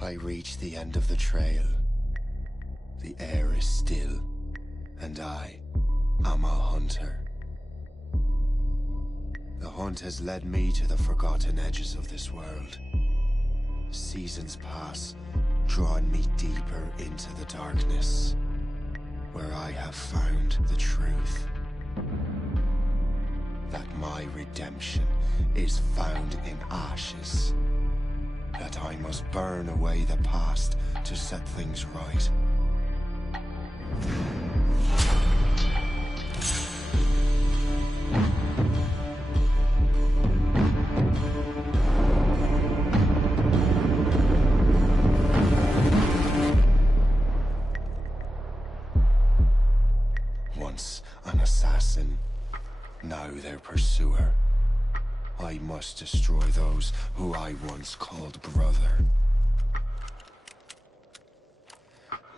I reach the end of the trail. The air is still, and I am a hunter. The hunt has led me to the forgotten edges of this world. Seasons pass, drawing me deeper into the darkness, where I have found the truth. That my redemption is found in ashes. That I must burn away the past to set things right. Once an assassin, now their pursuer. I must destroy those who I once called brother.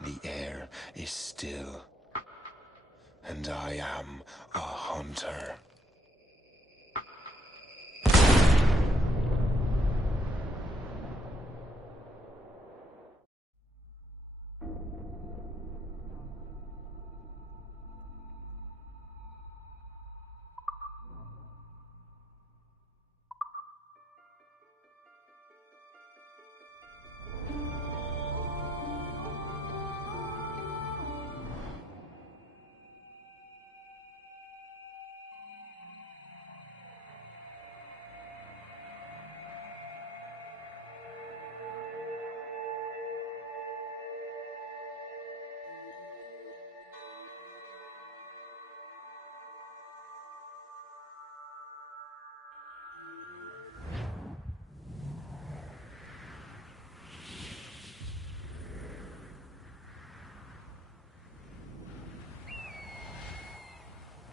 The air is still, and I am a hunter.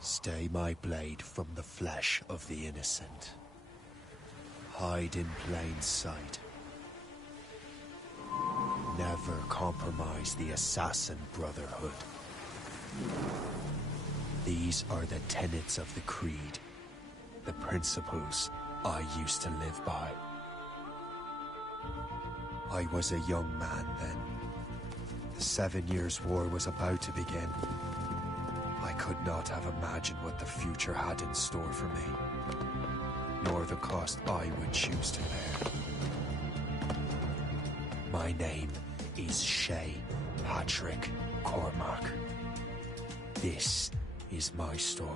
Stay my blade from the flesh of the innocent. Hide in plain sight. Never compromise the assassin brotherhood. These are the tenets of the creed, the principles I used to live by. I was a young man then. The 7 Years' War was about to begin. I could not have imagined what the future had in store for me, nor the cost I would choose to bear. My name is Shay Patrick Cormac. This is my story.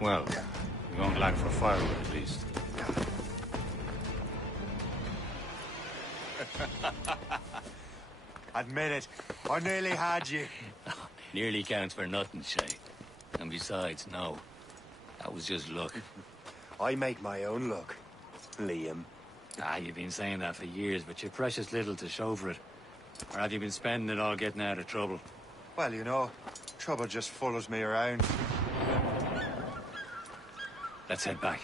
Well, we won't lack for firewood at least. Admit it, I nearly had you. Nearly counts for nothing, Shay. And besides, no. That was just luck. I make my own luck, Liam. You've been saying that for years, but you've precious little to show for it. Or have you been spending it all getting out of trouble? Well, you know, trouble just follows me around. Let's head back.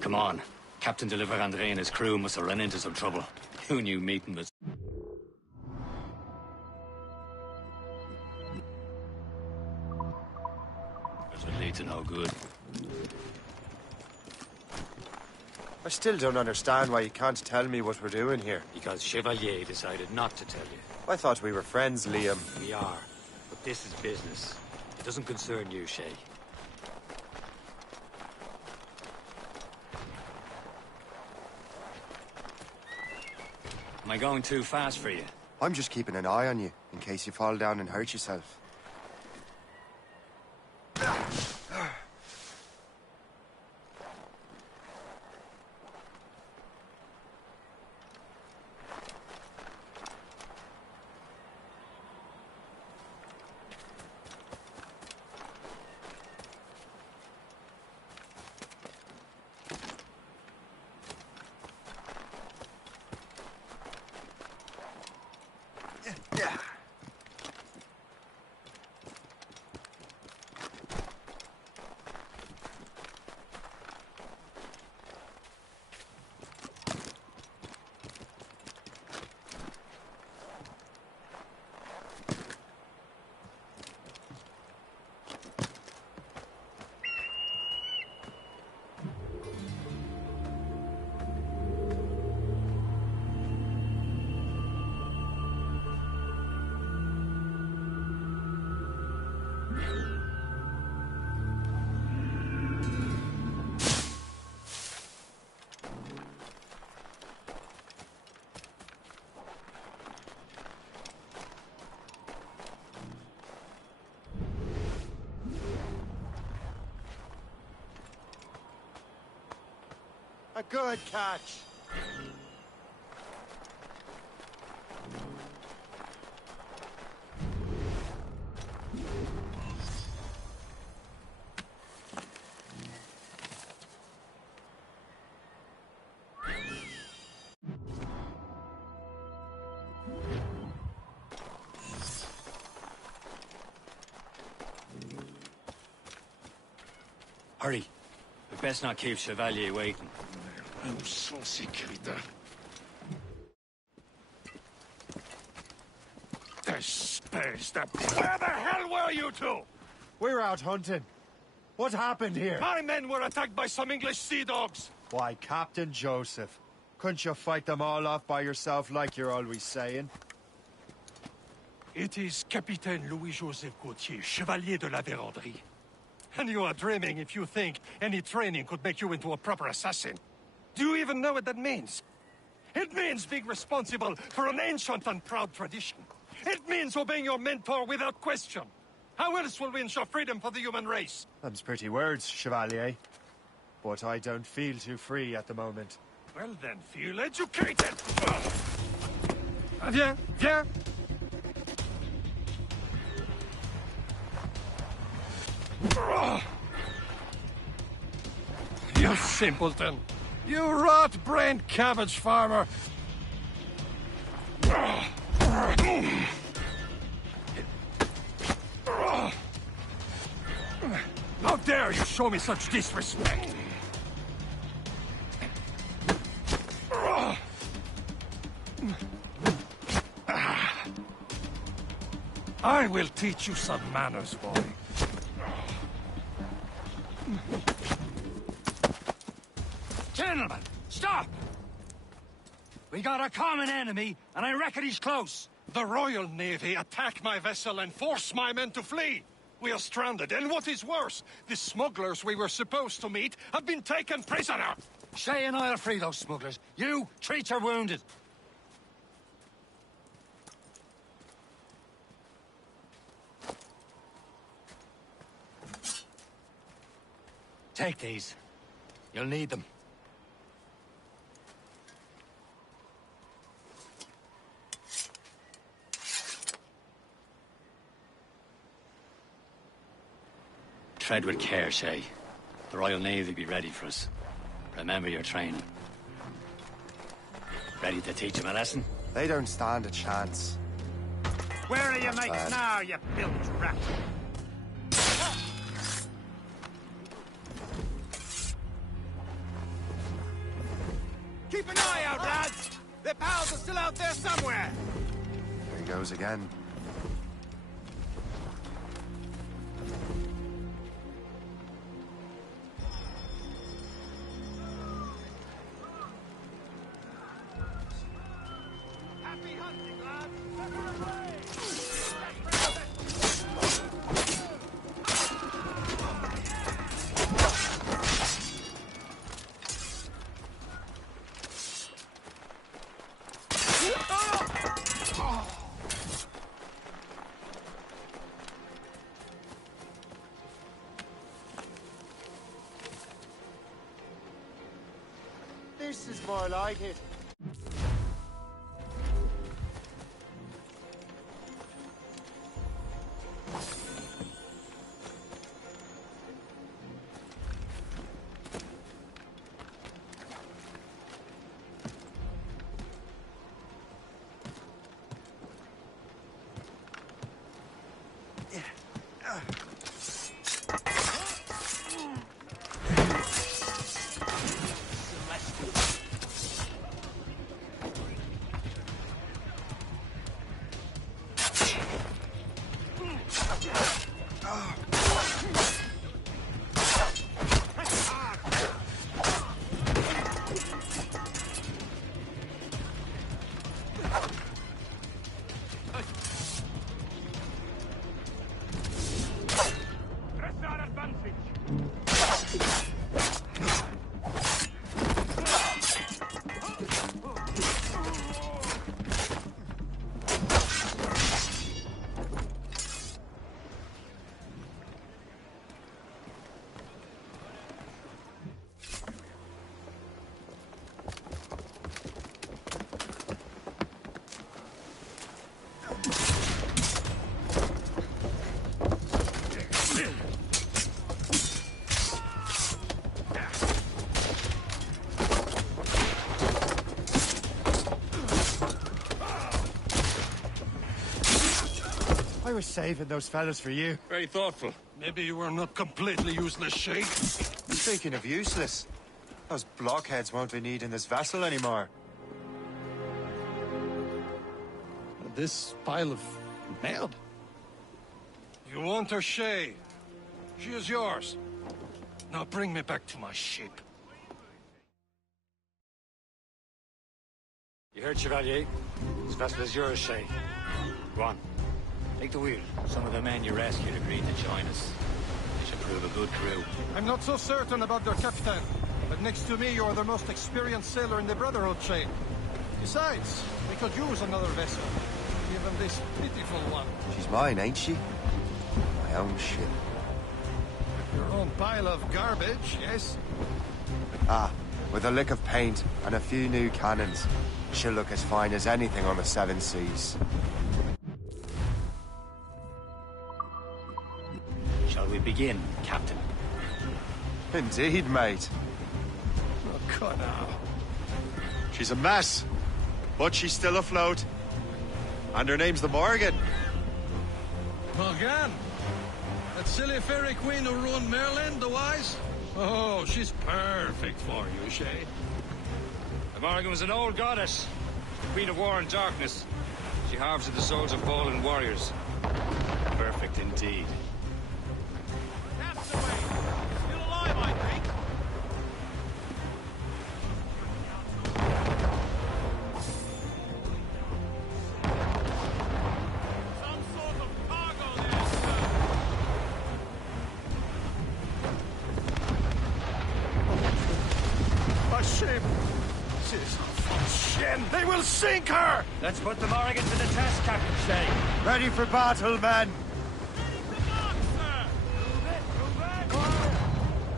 Come on. Captain Deliver Andre and his crew must have run into some trouble. Who knew meeting was... This would lead to no good. I still don't understand why you can't tell me what we're doing here. Because Chevalier decided not to tell you. I thought we were friends, Liam. We are. But this is business. It doesn't concern you, Shay. Am I going too fast for you? I'm just keeping an eye on you, in case you fall down and hurt yourself. Good catch. Hurry. We best not keep Chevalier waiting. Oh, saucy critter. Despised. Where the hell were you two? We're out hunting. What happened here? My men were attacked by some English sea dogs. Why, Captain Joseph. Couldn't you fight them all off by yourself like you're always saying? It is Capitaine Louis-Joseph Gauthier, Chevalier de la Vérendrye. And you are dreaming if you think any training could make you into a proper assassin. Do you even know what that means? It means being responsible for an ancient and proud tradition. It means obeying your mentor without question. How else will we ensure freedom for the human race? Them's pretty words, Chevalier. But I don't feel too free at the moment. Well then, feel educated! Viens, viens! You simpleton! You rot-brained cabbage farmer! How dare you show me such disrespect! I will teach you some manners, boy. Gentlemen, stop! We got a common enemy, and I reckon he's close. The Royal Navy attack my vessel and force my men to flee. We are stranded, and what is worse, the smugglers we were supposed to meet have been taken prisoner. Shay and I'll free those smugglers. You, treat your wounded. Take these. You'll need them. Tread with care, Shay. The Royal Navy be ready for us. Remember your training. Ready to teach them a lesson? They don't stand a chance. Where are your mates now, you bilge rat? Keep an eye out, lads! Their pals are still out there somewhere! There he goes again. Happy hunting, lads! This is more like it. was saving those fellas for you. Very thoughtful. Maybe you were not completely useless, Shay. Speaking of useless, those blockheads won't be needing this vessel anymore. This pile of mail? You want her, Shay? She is yours. Now bring me back to my ship. You heard, Chevalier? This vessel is yours, Shay. Go on. Take the wheel. Some of the men you rescued agreed to join us. They should prove a good crew. I'm not so certain about their captain, but next to me you're the most experienced sailor in the Brotherhood chain. Besides, we could use another vessel, even this pitiful one. She's mine, ain't she? My own ship. Your own pile of garbage, yes? Ah, with a lick of paint and a few new cannons, she'll look as fine as anything on the seven seas. Shall we begin, Captain? Indeed, mate. Oh, God, now. She's a mess, but she's still afloat. And her name's the Morgan. Morgan? That silly fairy queen who ruined Merlin, the wise? Oh, she's perfect for you, Shay. The Morgan was an old goddess, the queen of war and darkness. She harvested the souls of fallen warriors. Perfect indeed. Castaway! Still alive, I think. Some sort of cargo there, sir. My ship! She's from Shen! They will sink her! Let's put the Morgan to the test, Captain Shay. Ready for battle, men! Remark, sir!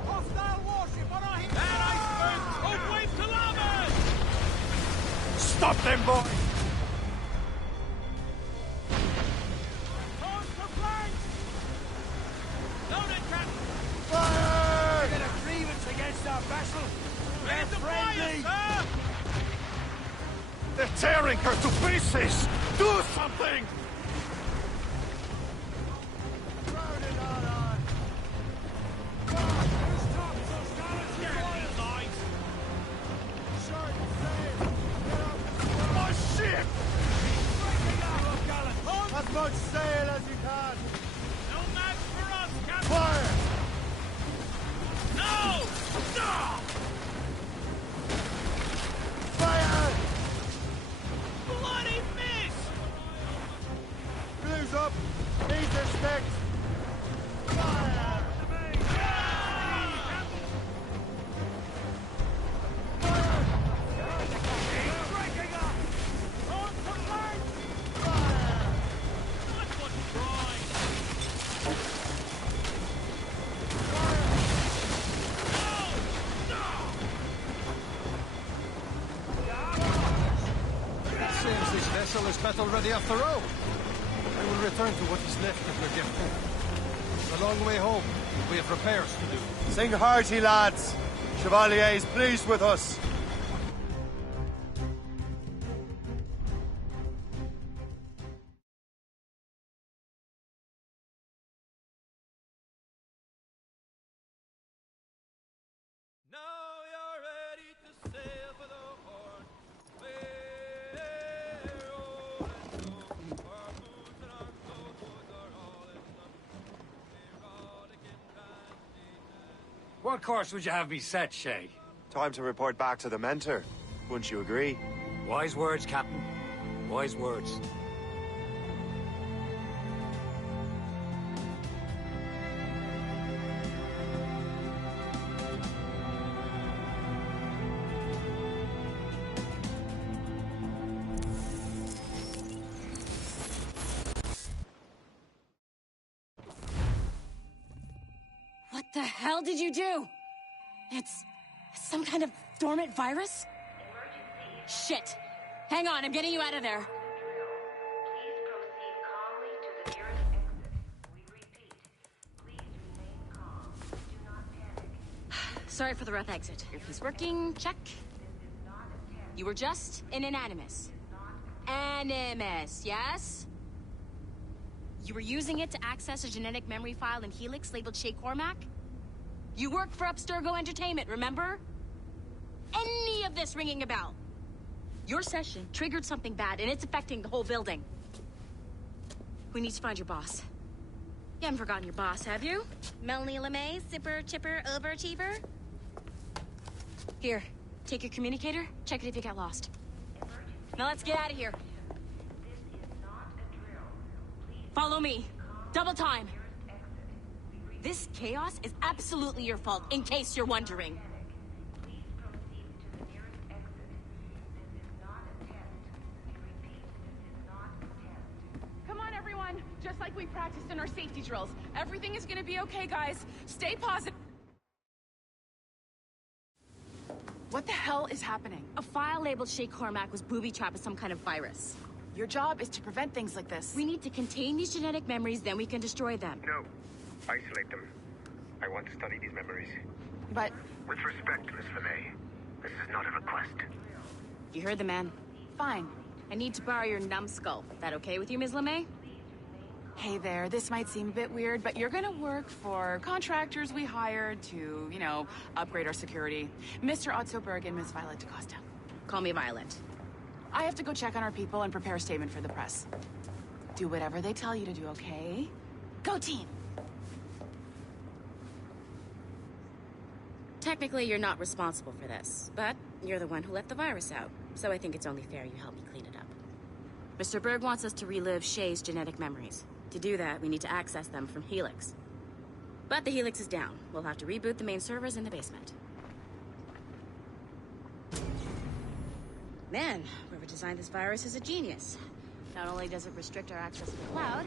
Hostile warship on our hit! That iceberg! Hope wave to larboard! Stop them, boy! Towards the flank! Loaded, Captain! Fire! Get a grievance against our vessel! They're friendly! Sir! They're tearing her to pieces! Do something! My ship! As much sail as you can! No match for us, Captain! Fire! No! No! Fire! Bloody miss! Blues up! These are sticks! Fire! Seems this vessel is battle ready after all. We will return to what is left of your gift. It's a long way home. We have repairs to do. Sing hearty, lads! Chevalier is pleased with us. Now you're ready to sail for the Horn. Our boots and our coat hoods are all in them. Erotic and bandy and... What course would you have me set, Shay? Time to report back to the mentor. Wouldn't you agree? Wise words, Captain. Wise words. What the hell did you do? It's some kind of dormant virus? Shit. Hang on, I'm getting you out of there. Please proceed calmly to the nearest exit. We repeat, please remain calm. Do not panic. Sorry for the rough exit. Earpiece working, check. You were just in an animus. Animus, yes? You were using it to access a genetic memory file in Helix labeled Shay Cormac? You worked for Abstergo Entertainment, remember? Any of this ringing a bell? Your session triggered something bad, and it's affecting the whole building. We need to find your boss. You haven't forgotten your boss, have you? Melanie LeMay, zipper, chipper, overachiever? Here, take your communicator, check it if you get lost. Now let's get out of here. This is not a drill. Please Follow me. Double time. nearest exit. This chaos is absolutely your fault, in case you're wondering. Please proceed to the nearest exit. This is not a test. We repeat, this is not a test. Come on, everyone. Just like we practiced in our safety drills. Everything is gonna be okay, guys. Stay positive. What the hell is happening? A file labeled Shay Cormac was booby-trapped with some kind of virus. Your job is to prevent things like this. We need to contain these genetic memories, then we can destroy them. No. Isolate them. I want to study these memories. But With respect, Miss LeMay, this is not a request. You heard the man. fine. I need to borrow your numbskull. That okay with you, Ms. LeMay? Hey there, this might seem a bit weird, but you're gonna work for contractors we hired to, upgrade our security. Mr. Otso Berg and Miss Violet DaCosta. Call me Violent. I have to go check on our people and prepare a statement for the press. Do whatever they tell you to do, okay? Go team! Technically, you're not responsible for this, but you're the one who let the virus out, so I think it's only fair you help me clean it up. Mr. Berg wants us to relive Shay's genetic memories. To do that, we need to access them from Helix. But the Helix is down. We'll have to reboot the main servers in the basement. Man, whoever designed this virus is a genius. Not only does it restrict our access to the cloud,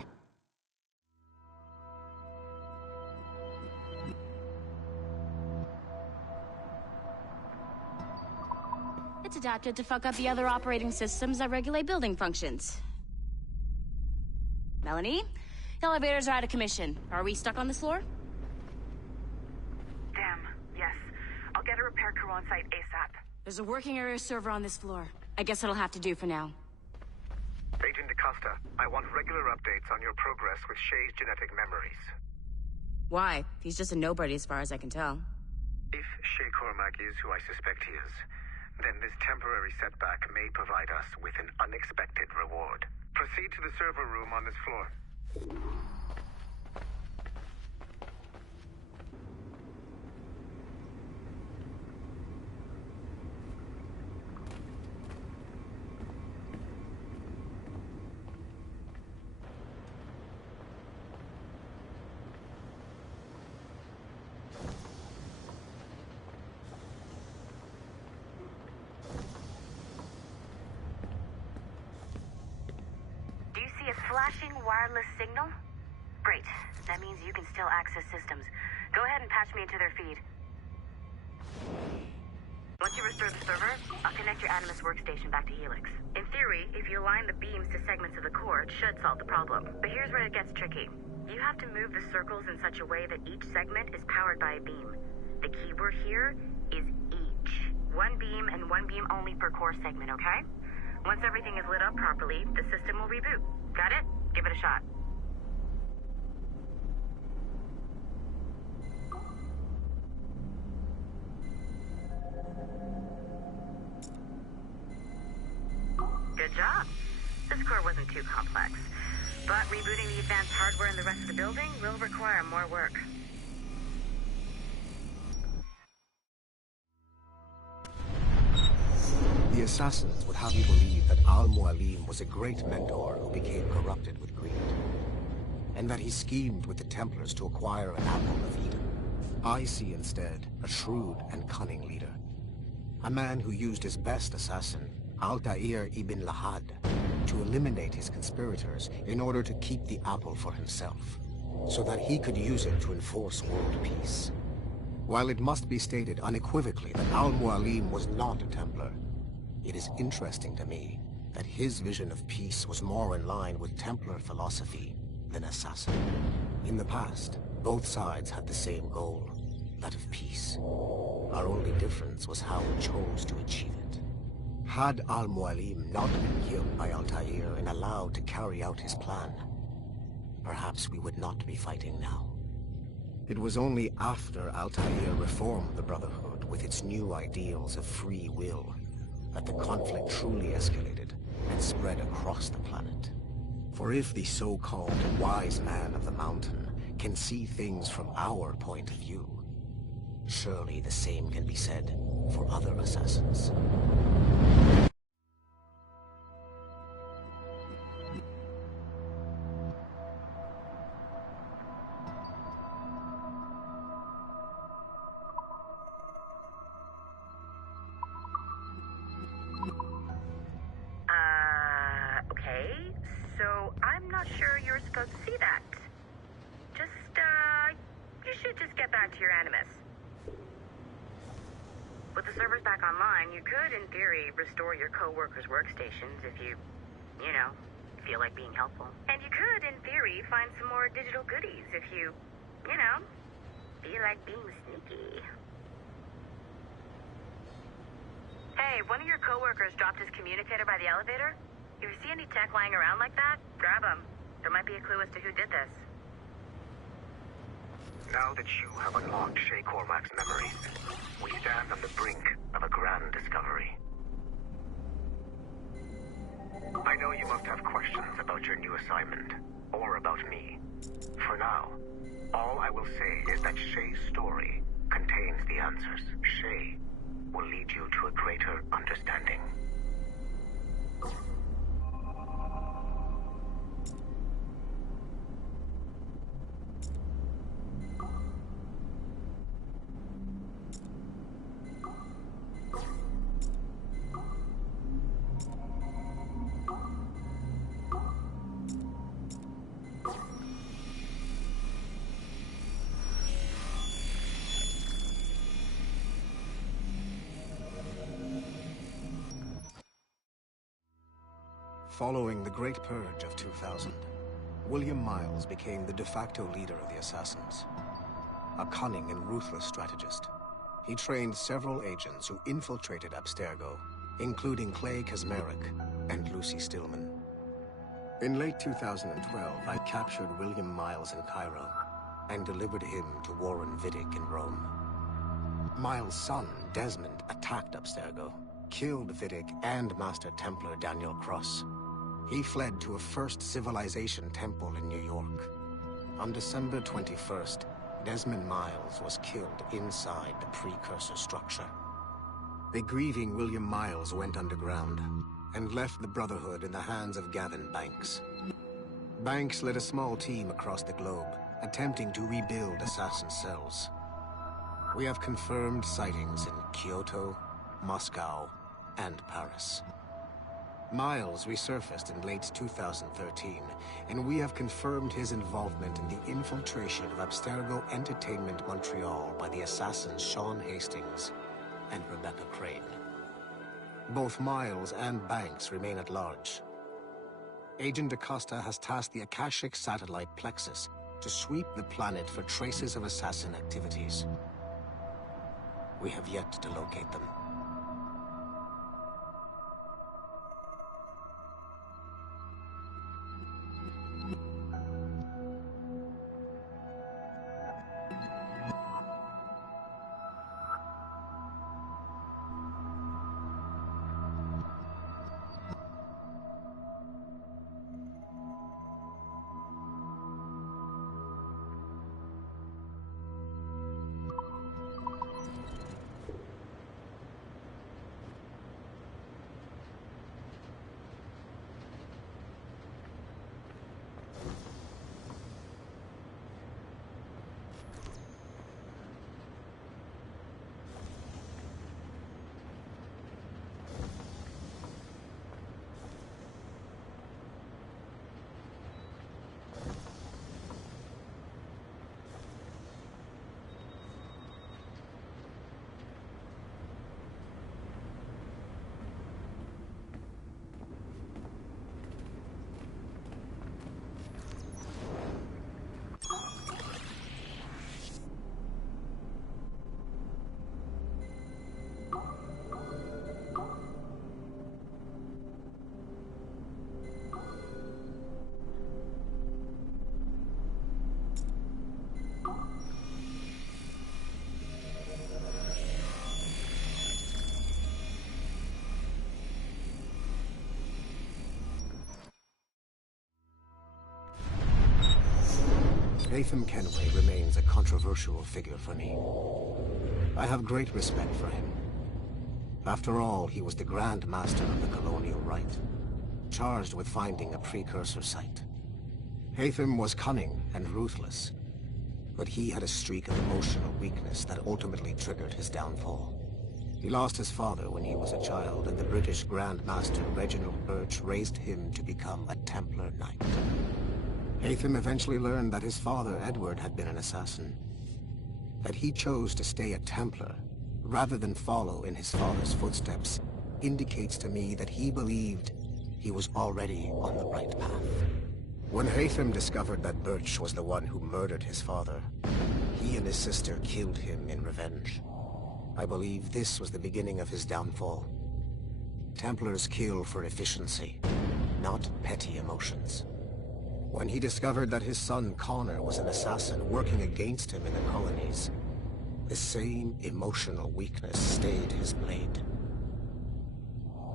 it's adapted to fuck up the other operating systems that regulate building functions. Melanie? Elevators are out of commission. Are we stuck on this floor? Damn, yes. I'll get a repair crew on site ASAP. There's a working area server on this floor. I guess it'll have to do for now. Agent DaCosta, I want regular updates on your progress with Shay's genetic memories. Why? He's just a nobody as far as I can tell. If Shay Cormac is who I suspect he is, then this temporary setback may provide us with an unexpected reward. Proceed to the server room on this floor. Do you see a flashing wireless signal? Great. That means you can still access systems. Go ahead and patch me into their feed. Once you restore the server, I'll connect your Animus workstation back to Helix. In theory, if you align the beams to segments of the core, it should solve the problem. But here's where it gets tricky. You have to move the circles in such a way that each segment is powered by a beam. The keyword here is each. One beam and one beam only per core segment, okay? Once everything is lit up properly, the system will reboot. Got it? Give it a shot. Good job. This core wasn't too complex. But rebooting the advanced hardware in the rest of the building will require more work. The assassins would have you believe that Al-Mualim was a great mentor who became corrupted with greed, and that he schemed with the Templars to acquire an apple of Eden. I see instead a shrewd and cunning leader, a man who used his best assassin, Altair ibn Lahad, to eliminate his conspirators in order to keep the apple for himself, so that he could use it to enforce world peace. While it must be stated unequivocally that Al-Mualim was not a Templar, it is interesting to me that his vision of peace was more in line with Templar philosophy than assassin. In the past, both sides had the same goal, that of peace. Our only difference was how we chose to achieve it. Had Al-Mualim not been killed by Altair and allowed to carry out his plan, perhaps we would not be fighting now. It was only after Altair reformed the Brotherhood with its new ideals of free will that the conflict truly escalated and spread across the planet. For if the so-called wise man of the mountain can see things from our point of view, surely the same can be said for other assassins. Okay, so I'm not sure you're supposed to see that. You should just get back to your Animus. With the servers back online, you could, in theory, restore your co-workers' workstations if you feel like being helpful. And you could, in theory, find some more digital goodies if you feel like being sneaky. Hey, one of your co-workers dropped his communicator by the elevator. If you see any tech lying around like that, grab them. There might be a clue as to who did this. Now that you have unlocked Shay Cormac's memories, we stand on the brink of a grand discovery. I know you must have questions about your new assignment, or about me. For now, all I will say is that Shay's story contains the answers. Shay will lead you to a greater understanding. Following the Great Purge of 2000, William Miles became the de facto leader of the Assassins. A cunning and ruthless strategist, he trained several agents who infiltrated Abstergo, including Clay Kazmarek and Lucy Stillman. In late 2012, I captured William Miles in Cairo and delivered him to Warren Vidic in Rome. Miles' son, Desmond, attacked Abstergo, killed Vidic and Master Templar Daniel Cross. He fled to a First Civilization temple in New York. On December 21st, Desmond Miles was killed inside the precursor structure. The grieving William Miles went underground and left the Brotherhood in the hands of Gavin Banks. Banks led a small team across the globe, attempting to rebuild assassin cells. We have confirmed sightings in Kyoto, Moscow, and Paris. Miles resurfaced in late 2013, and we have confirmed his involvement in the infiltration of Abstergo Entertainment Montreal by the assassins Sean Hastings and Rebecca Crane. Both Miles and Banks remain at large. Agent DaCosta has tasked the Akashic satellite Plexus to sweep the planet for traces of assassin activities. We have yet to locate them. Latham Kenway remains a controversial figure for me. I have great respect for him. After all, he was the Grand Master of the Colonial Rite, charged with finding a precursor site. Latham was cunning and ruthless, but he had a streak of emotional weakness that ultimately triggered his downfall. He lost his father when he was a child, and the British Grand Master Reginald Birch raised him to become a Templar Knight. Latham eventually learned that his father, Edward, had been an assassin. That he chose to stay a Templar, rather than follow in his father's footsteps, indicates to me that he believed he was already on the right path. When Latham discovered that Birch was the one who murdered his father, he and his sister killed him in revenge. I believe this was the beginning of his downfall. Templars kill for efficiency, not petty emotions. When he discovered that his son Connor was an assassin working against him in the colonies, the same emotional weakness stayed his blade.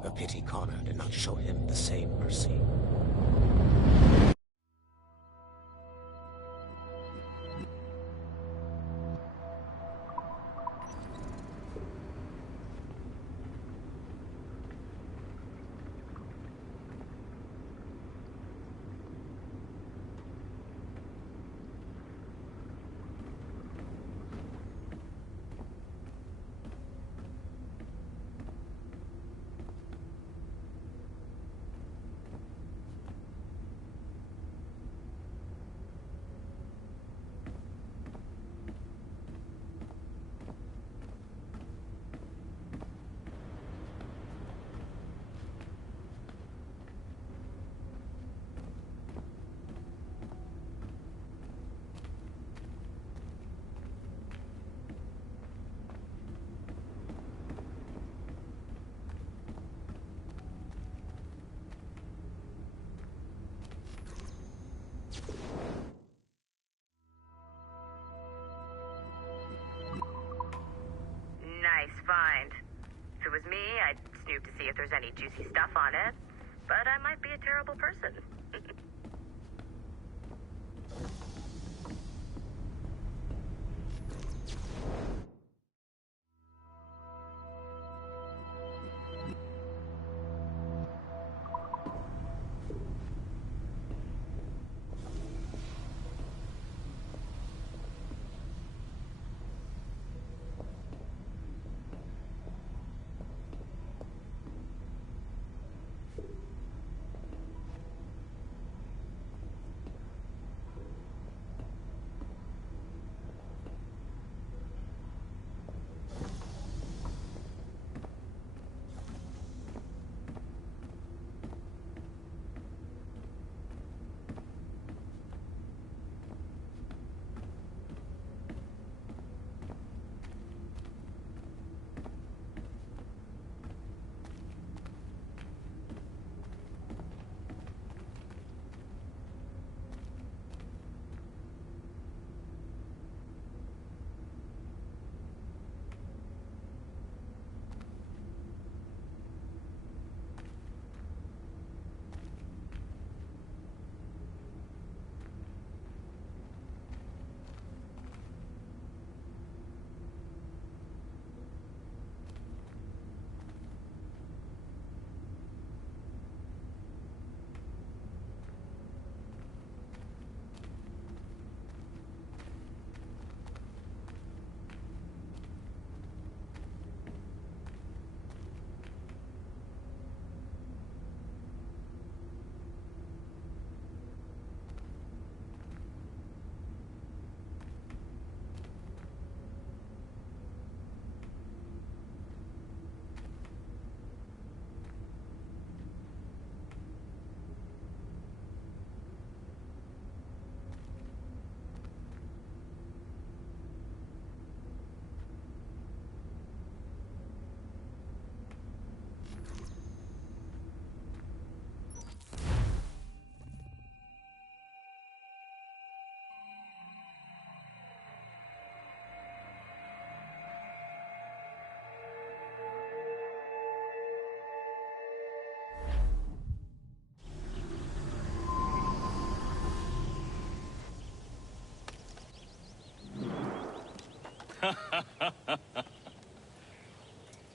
A pity Connor did not show him the same mercy. Nice find. If it was me, I'd snoop to see if there's any juicy stuff on it. But I might be a terrible person.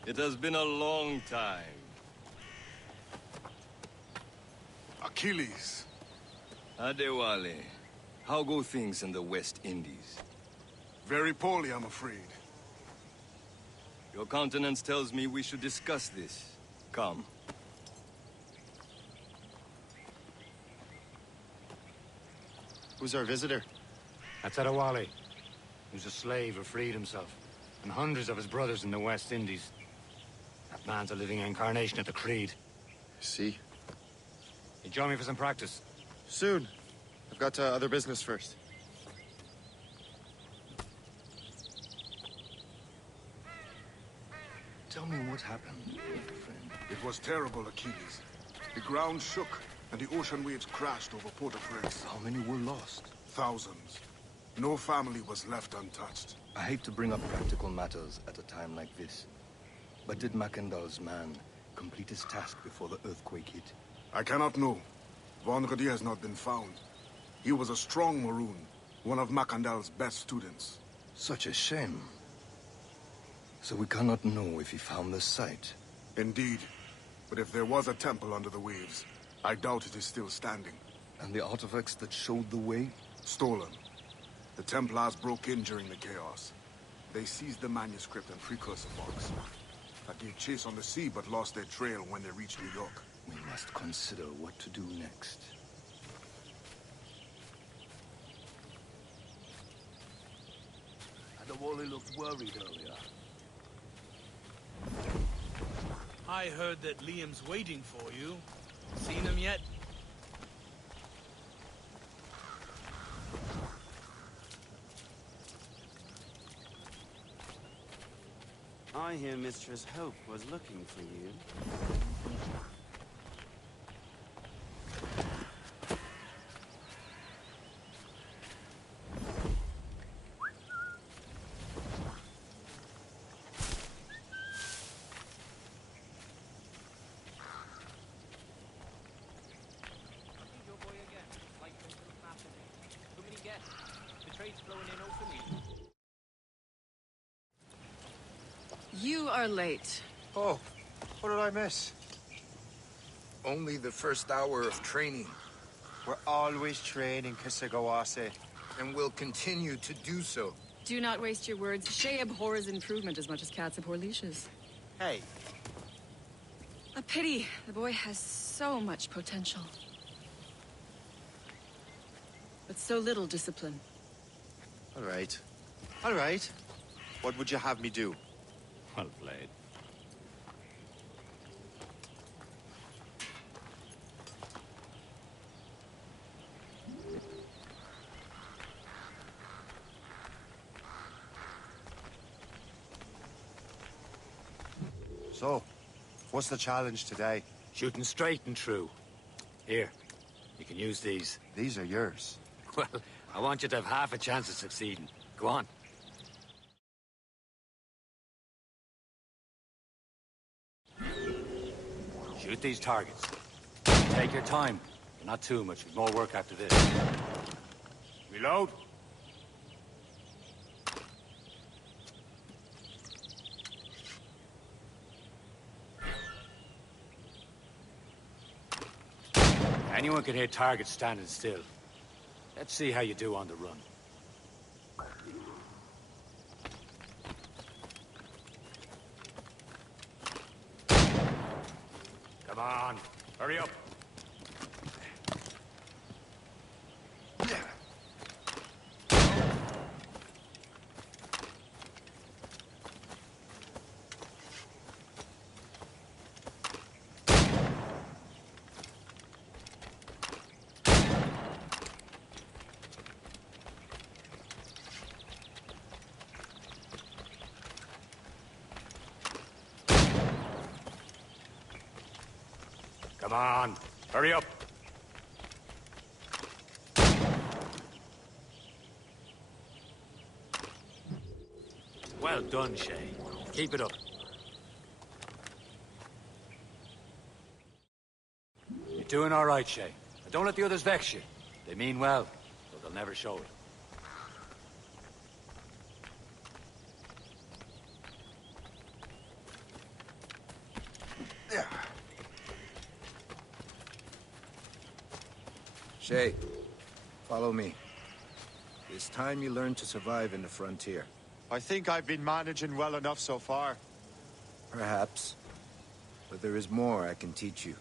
It has been a long time. Achilles. Adewale, how go things in the West Indies? Very poorly, I'm afraid. Your countenance tells me we should discuss this. Come. Who's our visitor? That's Adewale. He was a slave who freed himself. And hundreds of his brothers in the West Indies. That man's a living incarnation of the Creed. See? You join me for some practice? Soon. I've got other business first. Tell me what happened, friend. It was terrible, Achilles. The ground shook, and the ocean waves crashed over Port-au-Prince. How many were lost? Thousands. No family was left untouched. I hate to bring up practical matters at a time like this. But did Macandal's man complete his task before the earthquake hit? I cannot know. Vonredi has not been found. He was a strong Maroon, one of Macandal's best students. Such a shame. So we cannot know if he found the site. Indeed. But if there was a temple under the waves, I doubt it is still standing. And the artifacts that showed the way? Stolen. The Templars broke in during the chaos. They seized the manuscript and precursor box. I gave chase on the sea, but lost their trail when they reached New York. We must consider what to do next. Adewale looked worried earlier. I heard that Liam's waiting for you. Seen him yet? I hear Mistress Hope was looking for you. You are late. Oh, what did I miss? Only the first hour of training. We're always training, Kisagawase. And will continue to do so. Do not waste your words. Shay abhors improvement as much as cats abhor leashes. Hey. A pity. The boy has so much potential. But so little discipline. All right. All right. What would you have me do? Well played. So, what's the challenge today? Shooting straight and true. Here, you can use these. These are yours. Well, I want you to have half a chance of succeeding. Go on. Shoot these targets. Take your time. Not too much. We've more work after this. Reload. Anyone can hit targets standing still. Let's see how you do on the run. Come on, hurry up. Come on, hurry up. Well done, Shay. Keep it up. You're doing all right, Shay. But don't let the others vex you. They mean well, but they'll never show it. Shay, follow me. It's time you learn to survive in the frontier. I think I've been managing well enough so far. Perhaps. But there is more I can teach you.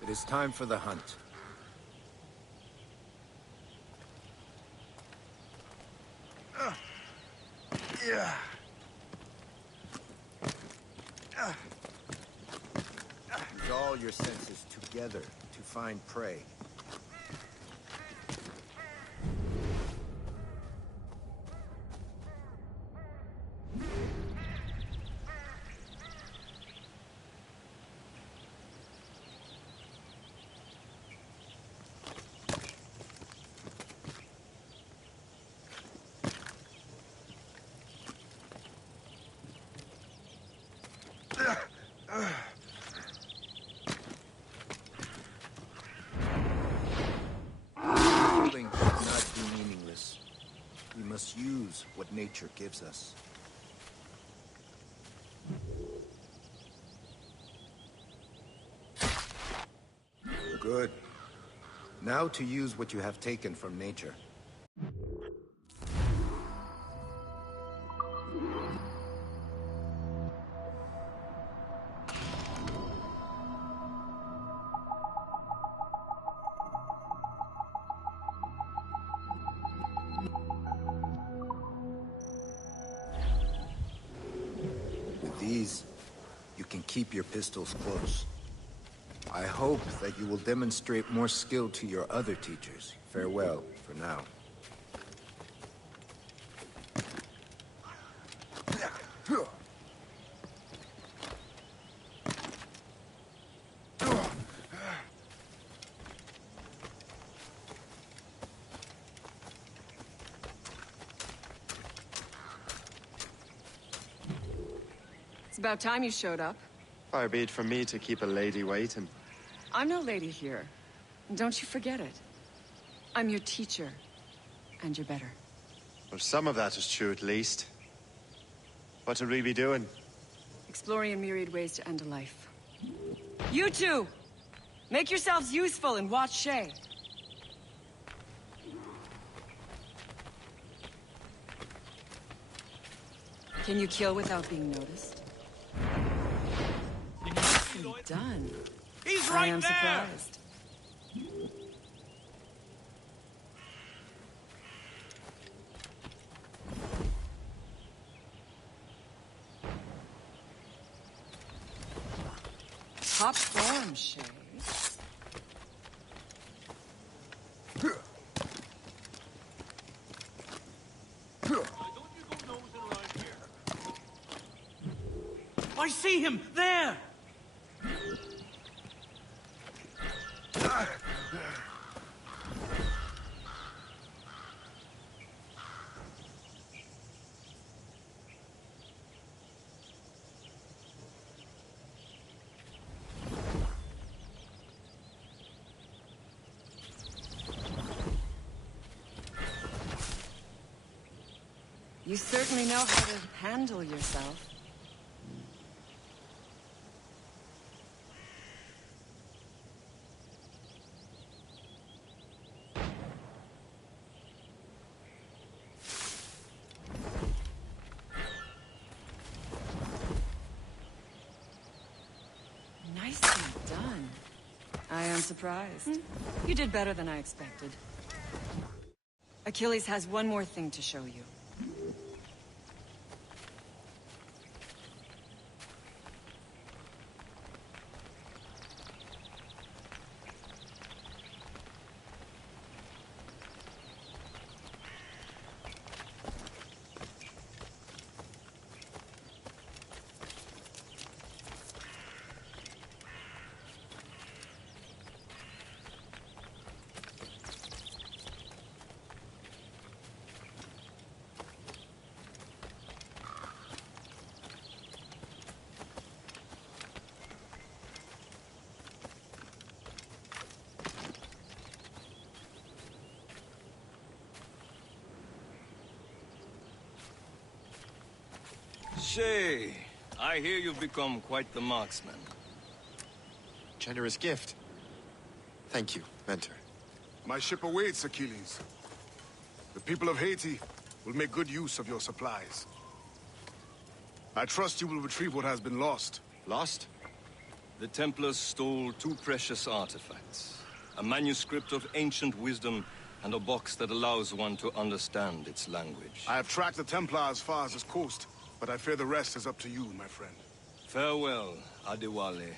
It is time for the hunt. Use all your senses together to find prey. Killing should not be meaningless. We must use what nature gives us. Good. Now to use what you have taken from nature. With these, you can keep your pistols close. I hope that you will demonstrate more skill to your other teachers. Farewell, for now. It's about time you showed up. Far be it from me to keep a lady waiting. I'm no lady here. And don't you forget it. I'm your teacher. And you're better. Well, some of that is true at least. What would we be doing? Exploring a myriad ways to end a life. You two! Make yourselves useful and watch Shay. Can you kill without being noticed? Nicely done. He's I right am there! surprised. Top form, Shay. I see him! There! You certainly know how to handle yourself. Nicely done. I am surprised. You did better than I expected. Achilles has one more thing to show you. Shay, I hear you've become quite the marksman. Generous gift. Thank you, Mentor. My ship awaits, Achilles. The people of Haiti will make good use of your supplies. I trust you will retrieve what has been lost. Lost? The Templars stole 2 precious artifacts. A manuscript of ancient wisdom and a box that allows one to understand its language. I have tracked the Templar as far as this coast, but I fear the rest is up to you, my friend. Farewell, Adewale.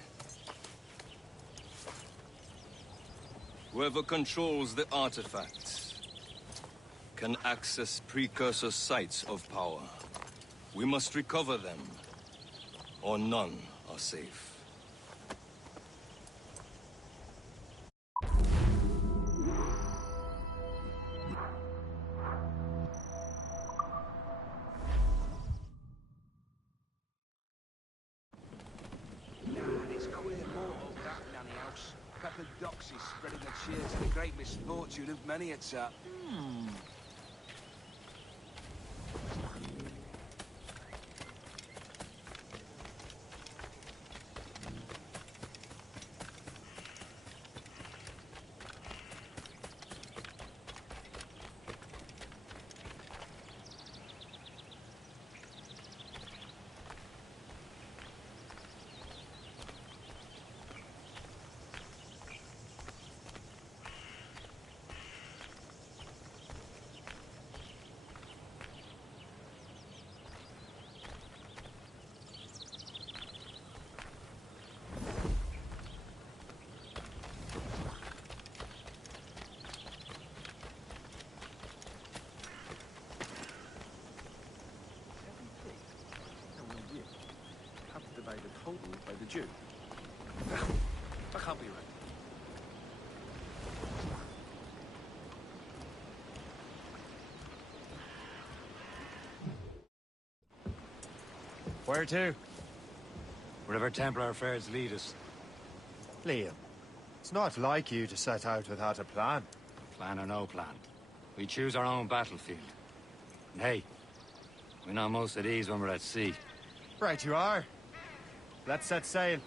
Whoever controls the artifacts can access precursor sites of power. We must recover them, or none are safe. Spreading the cheers to the great misfortune of many a chap. By the Jew. That can't be right. Where to? Wherever Templar affairs lead us. Liam, it's not like you to set out without a plan. Plan or no plan. We choose our own battlefield. And hey, we're not most at ease when we're at sea. Right you are. Let's set sail.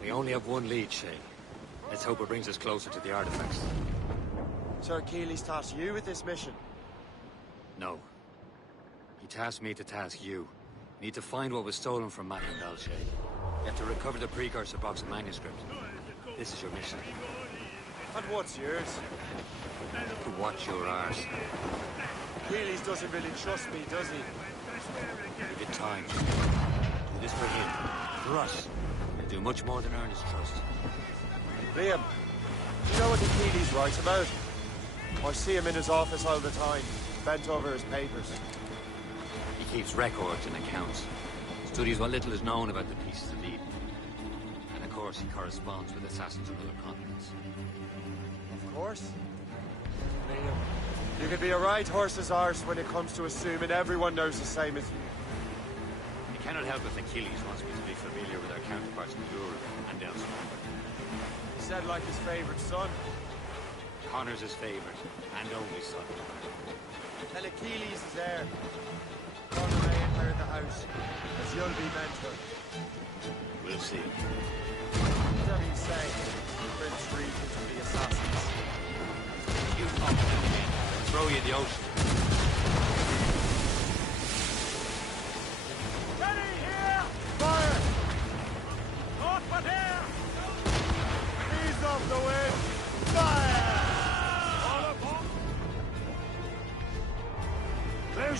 We only have one lead, Shay. Let's hope it brings us closer to the artifacts. Sir Achilles tasked you with this mission? No. He tasked me to task you. We need to find what was stolen from Matty and Dalshay. You have to recover the precursor box of manuscript. This is your mission. And what's yours? To watch your arse. Achilles doesn't really trust me, does he? Give it time. Do this for him. For us. He'll do much more than earn his trust. Liam, do you know what Achilles writes about? I see him in his office all the time, bent over his papers. He keeps records and accounts. Studies what little is known about the pieces of Eden. And of course, he corresponds with assassins of other continents. Of course. Liam, you can be a right horse's arse when it comes to assuming everyone knows the same as you. I cannot help if Achilles wants me to be familiar with our counterparts in Europe and elsewhere. He said like his favorite son. Connor's his favorite, and only son. Tell Achilles is there. Connor may inherit the house, as you'll be mentor. We'll see. Whatever you say, Prince Regent of the Assassins. You talk to him again. Throw you in the ocean.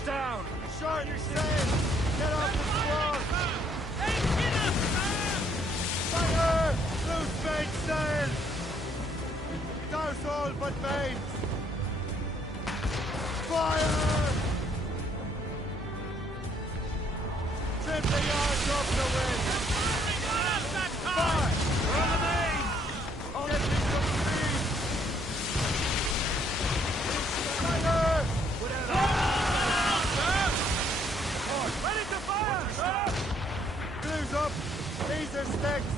down! Short your sail! Get off the squad! Fire! Loose main sail! Douse all but mains! Fire! Trim the yards up the wind! Fire! We're on the main! Get me some speed! Fire! Ready to fire! Blues up! These are sticks!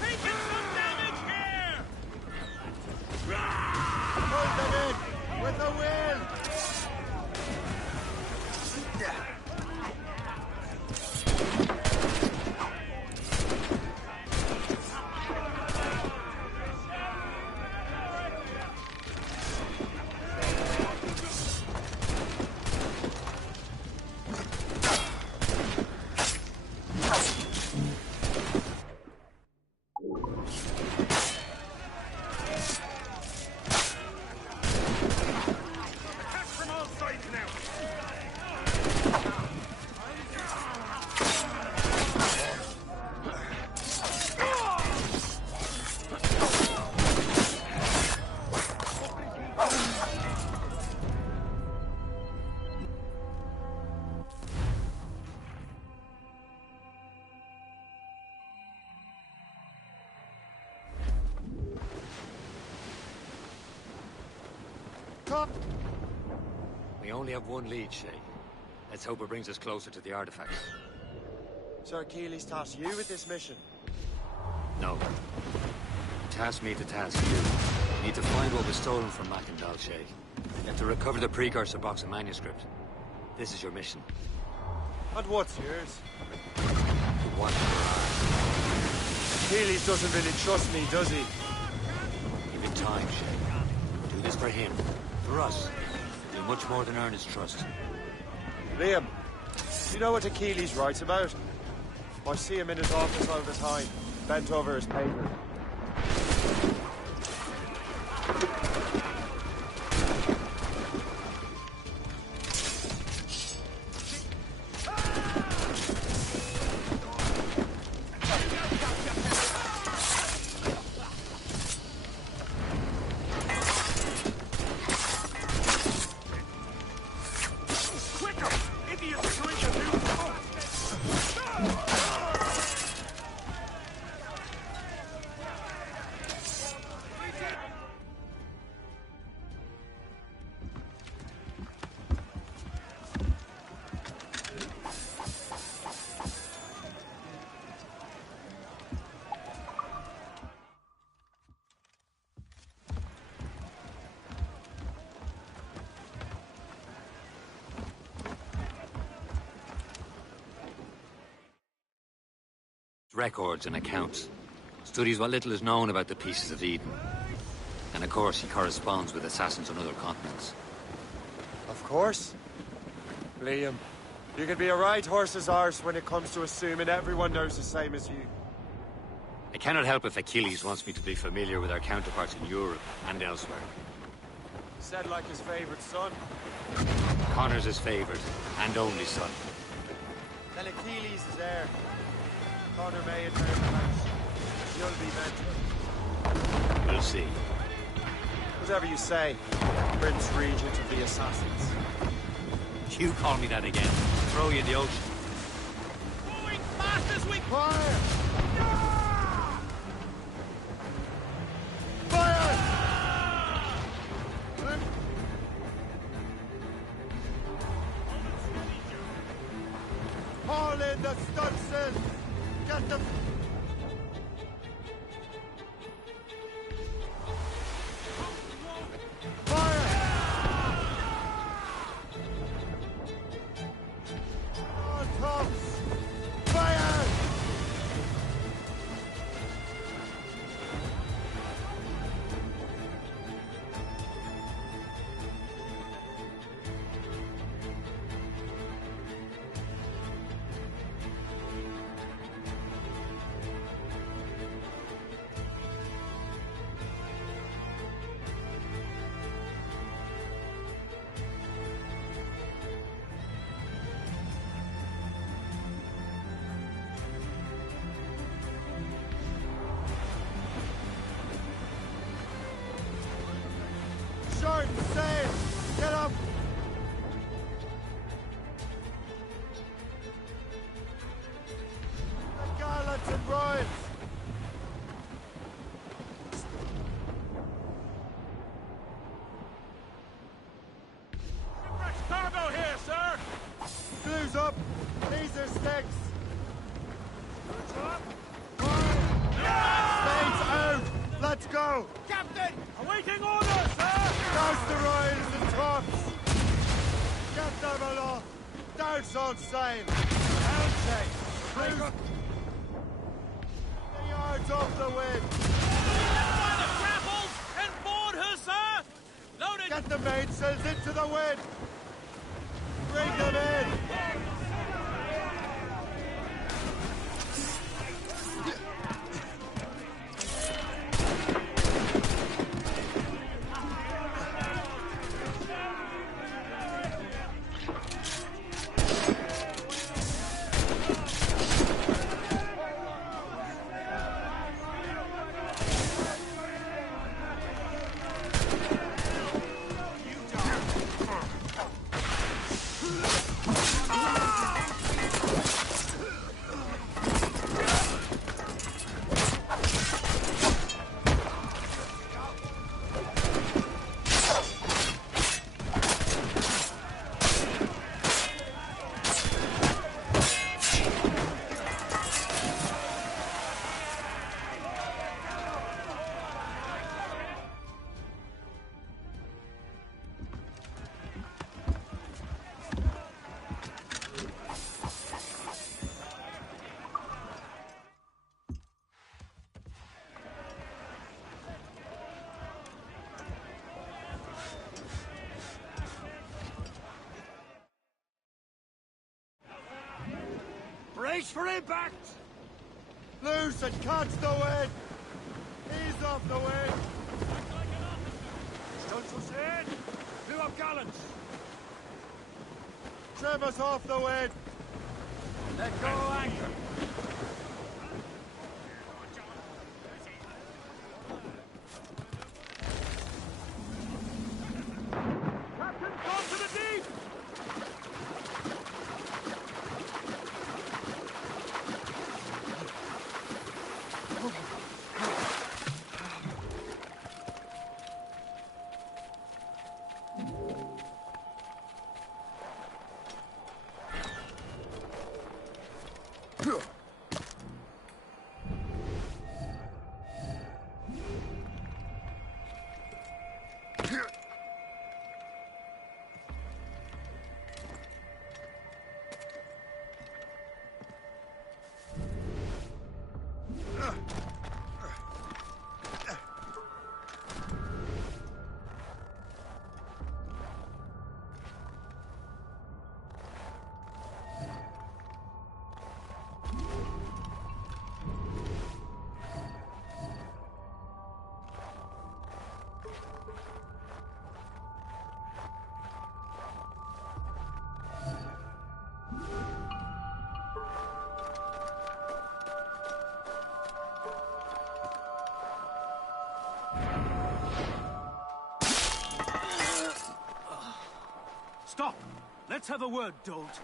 Taking some damage here! Pull them in! With a will! We only have one lead, Shay. Let's hope it brings us closer to the artifacts. Sir Keeley's tasked you with this mission. No. He tasked me to task you. You need to find what was stolen from Macandal, Shay. You have to recover the precursor box of manuscript. This is your mission. And what's yours? To watch your eyes. Keeley's doesn't really trust me, does he? Give it time, Shay. Do this for him. For us. Do much more than earn his trust. Liam, you know what Achilles writes about? I see him in his office all the time, bent over his paper. Records and accounts. Studies what little is known about the pieces of Eden. And of course, he corresponds with assassins on other continents. Of course. Liam, you can be a right horse's arse when it comes to assuming everyone knows the same as you. I cannot help if Achilles wants me to be familiar with our counterparts in Europe and elsewhere. Said like his favorite son. Connor's his favorite and only son. Then Achilles is there. Connor may enter the house. You'll be mental. We'll see. Whatever you say, Prince Regent of the Assassins. You call me that again. Throw you in the ocean. Going fast as we Fire! Haul in the stunsails! Get them! Fire! All tops! Fire! sail! Get up! The gallants and royals! Cargo here, sir! Blues up! These are sticks! Spades out! Let's go! Captain! Awaiting orders, sir! Douse the royals and tops! Get them aloft! Douse on sail! Down chase! Blues! The yards off the wind! By the grapples and board her, sir! Loaded! Get the mainsails into the wind! Bring them in! Brace for impact! Loose and catch the wind! Ease off the wind! Stunsails in! Fill up gallants! Trim us off the wind! Let go anchor! Captain, come to the deep! Stop! Let's have a word, Dolt.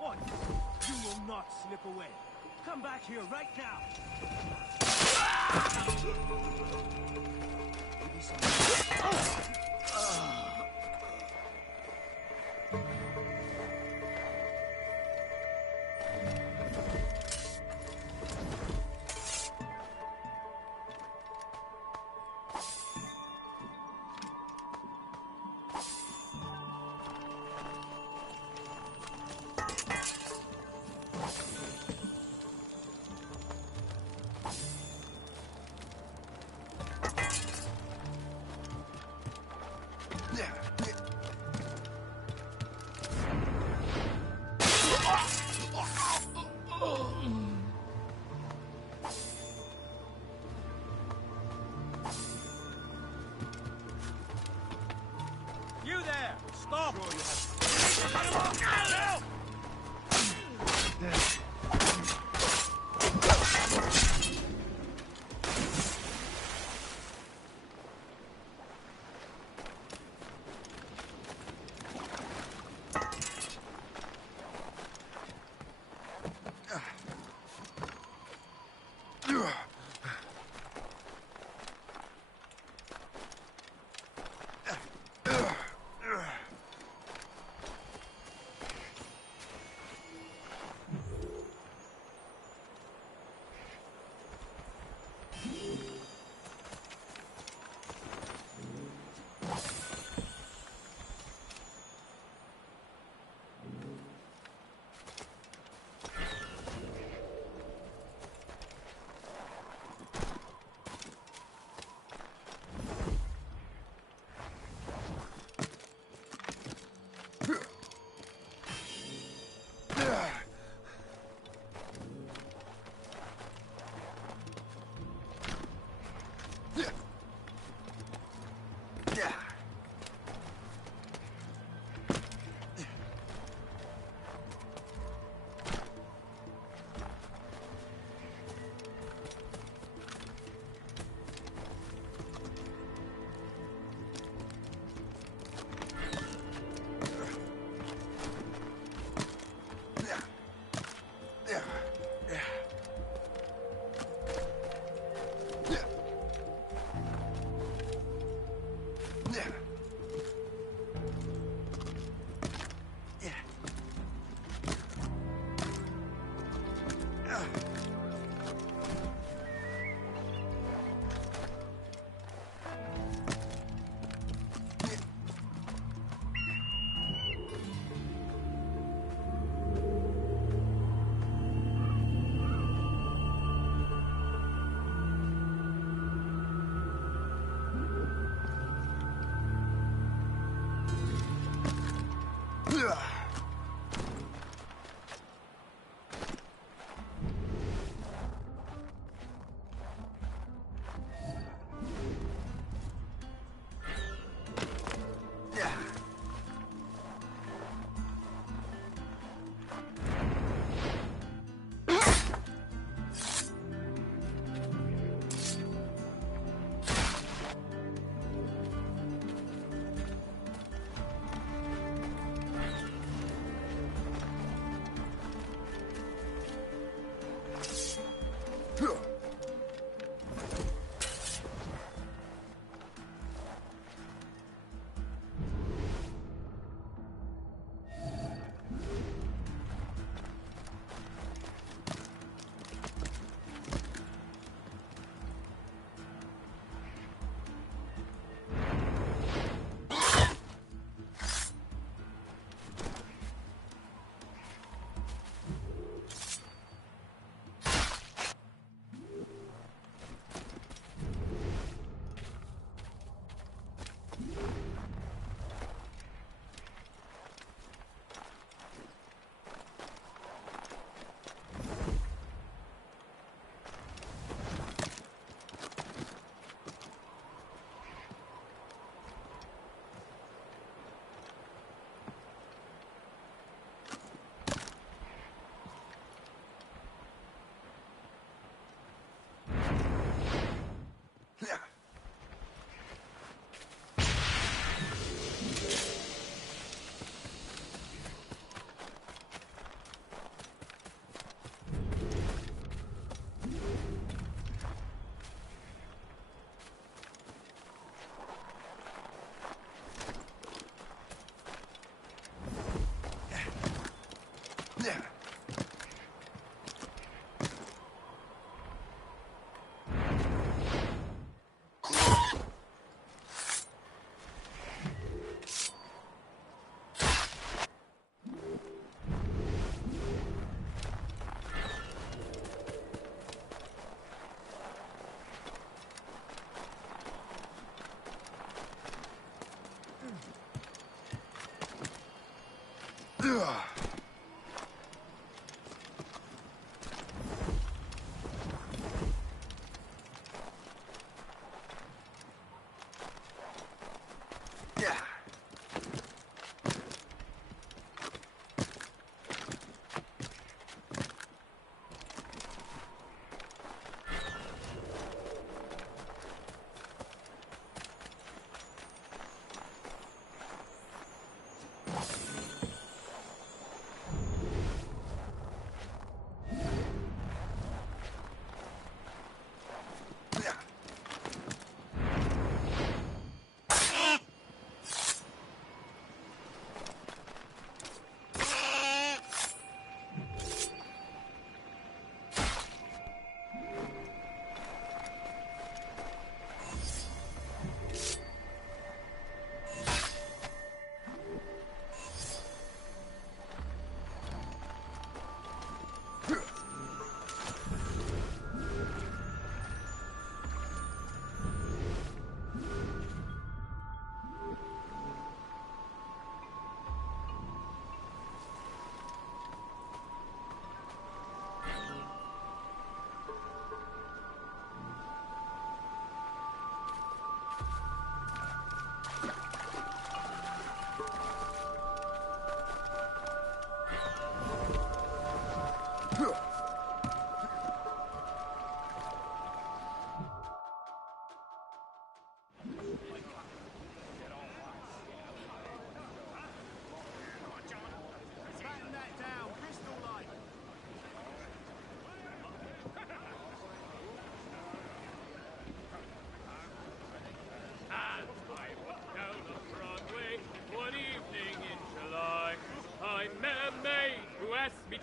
What? You will not slip away. Come back here right now. You there! Stop! Help!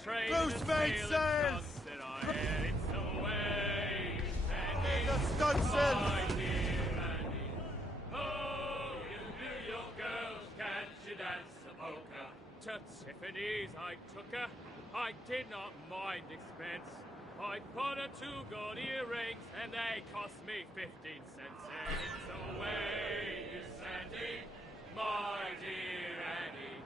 trade Loose and mainsails! said I had it some way. The stunsail! My dear Annie. Oh, you New York girls, can't you dance the polka? To Tiffany's I took her. I did not mind expense. I bought her 2 gold earrings, and they cost me 15 cents. And it's away, you Sandy, my dear Annie.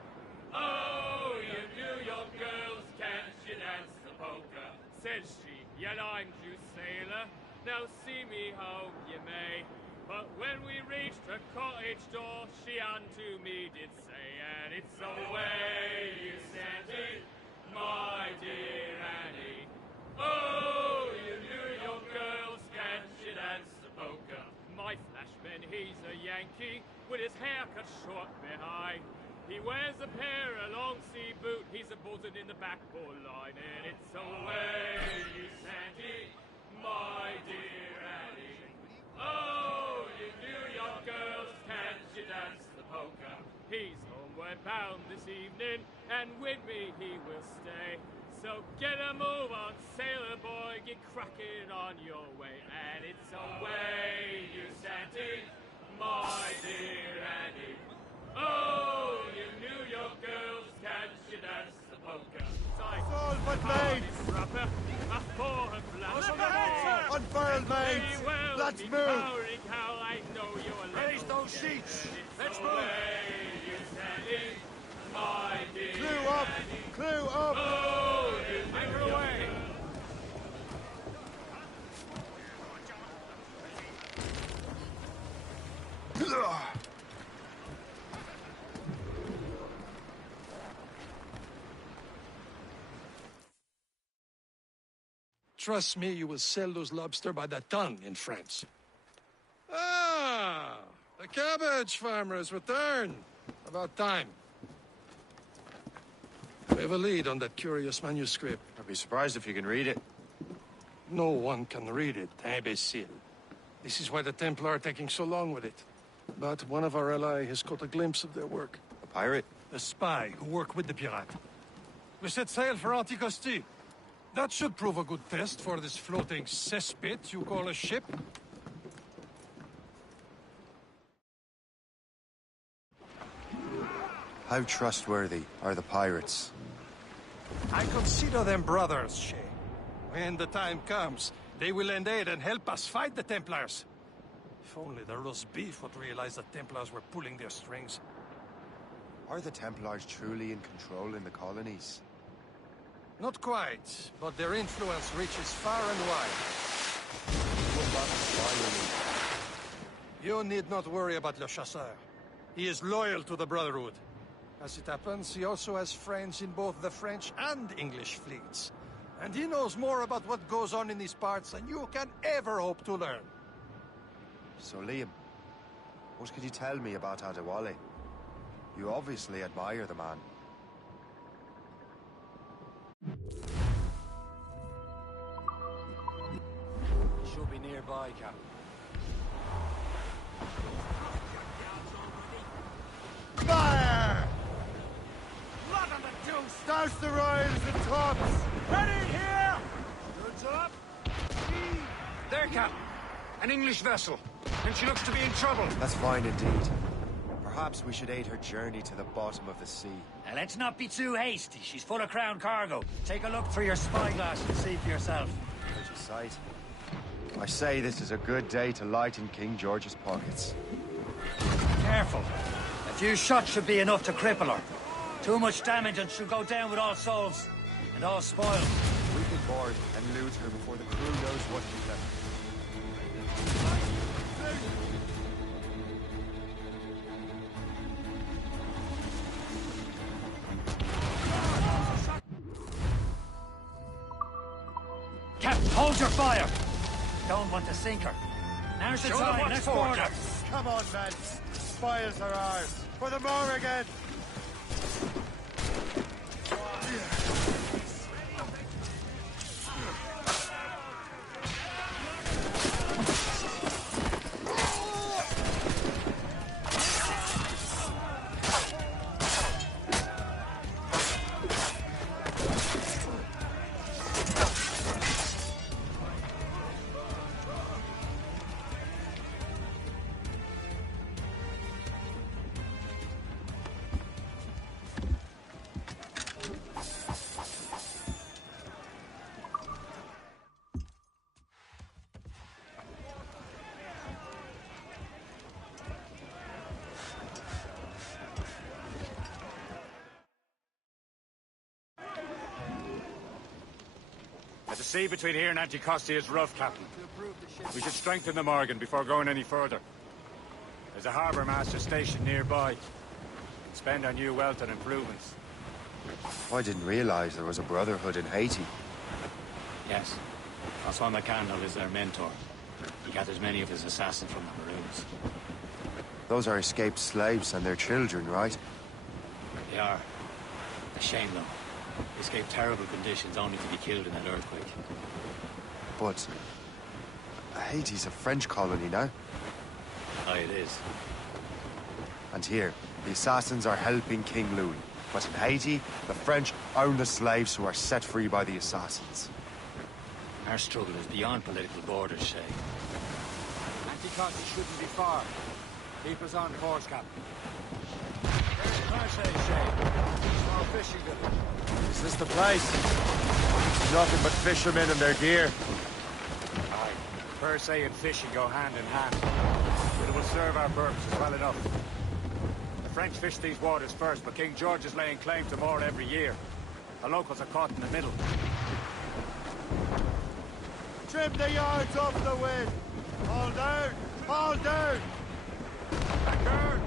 Oh, you New York girls, can't you dance the polka? Said she, yet I'm due sailor. Now see me home you may. But when we reached her cottage door, she unto me did say, and it's away, you Sandy, my dear Annie. Oh, you New York girls, can't you dance the polka? My flashman, he's a Yankee, with his hair cut short behind. He wears a pair of long sea boot, he's a buzzard in the backboard line. And it's away, you Sandy, my dear Annie. Oh, you New York girls, can't you dance the polka? He's homeward bound this evening, and with me he will stay. So get a move on, sailor boy, get cracking on your way. And it's away, you Santy, my dear Annie. Oh, you New York girls, can't you dance the polka? All but mates! A forehand blast. Unfurled mates! Let's move! I know you're Raise those sheets! Let's move! Clew up! Clew up! Oh, anchor away! Trust me, you will sell those lobster by the ton in France. Ah, the cabbage farmer has returned. About time. We have a lead on that curious manuscript. I'd be surprised if you can read it. No one can read it, imbecile. This is why the Templar are taking so long with it. But one of our allies has caught a glimpse of their work. A pirate? A spy who worked with the pirate. We set sail for Anticosti. That should prove a good test for this floating cesspit you call a ship. How trustworthy are the pirates? I consider them brothers, Shay. When the time comes, they will lend aid and help us fight the Templars. If only the roast beef would realize the Templars were pulling their strings. Are the Templars truly in control in the colonies? Not quite, but their influence reaches far and wide. What about the spy You need not worry about Le Chasseur. He is loyal to the Brotherhood. As it happens, he also has friends in both the French and English fleets. And he knows more about what goes on in these parts than you can ever hope to learn. So, Liam, what could you tell me about Adewale? You obviously admire the man. She'll be nearby, Captain. Fire! Blood on the deuce! Douse the royals and tops! Ready here! Goods up! There, Captain. An English vessel. And she looks to be in trouble. That's fine indeed. Perhaps we should aid her journey to the bottom of the sea. Now, let's not be too hasty. She's full of crown cargo. Take a look through your spyglass and see for yourself. There's your sight. I say this is a good day to lighten King George's pockets. Careful. A few shots should be enough to cripple her. Too much damage and she'll go down with all souls. And all spoiled. We can board and loot her before the crew knows what we've left. Captain, hold your fire! Don't want to sink her. Now's the time, let's board her! Come on, men. Spoils are ours. For the Morrigan! The sea between here and Anticosti is rough, Captain. We should strengthen the Morgan before going any further. There's a harbour master stationed nearby. Spend our new wealth on improvements. I didn't realize there was a brotherhood in Haiti. Yes. Osman McCandle is their mentor. He gathers many of his assassins from the Maroons. Those are escaped slaves and their children, right? They are. A shame, though. They escaped terrible conditions only to be killed in that earthquake. But Haiti's a French colony now. Aye, it is. And here, the assassins are helping King Louis. But in Haiti, the French own the slaves who are set free by the assassins. Our struggle is beyond political borders, Shay. Anticosti shouldn't be far. Keep us on course, Captain. There's Marseille, Shay. Small fishing village. Is this the place? It's nothing but fishermen and their gear. Aye. Percé and fishing go hand in hand. But it will serve our purposes well enough. The French fish these waters first, but King George is laying claim to more every year. The locals are caught in the middle. Trim the yards off the wind! All down! All down! Anchor!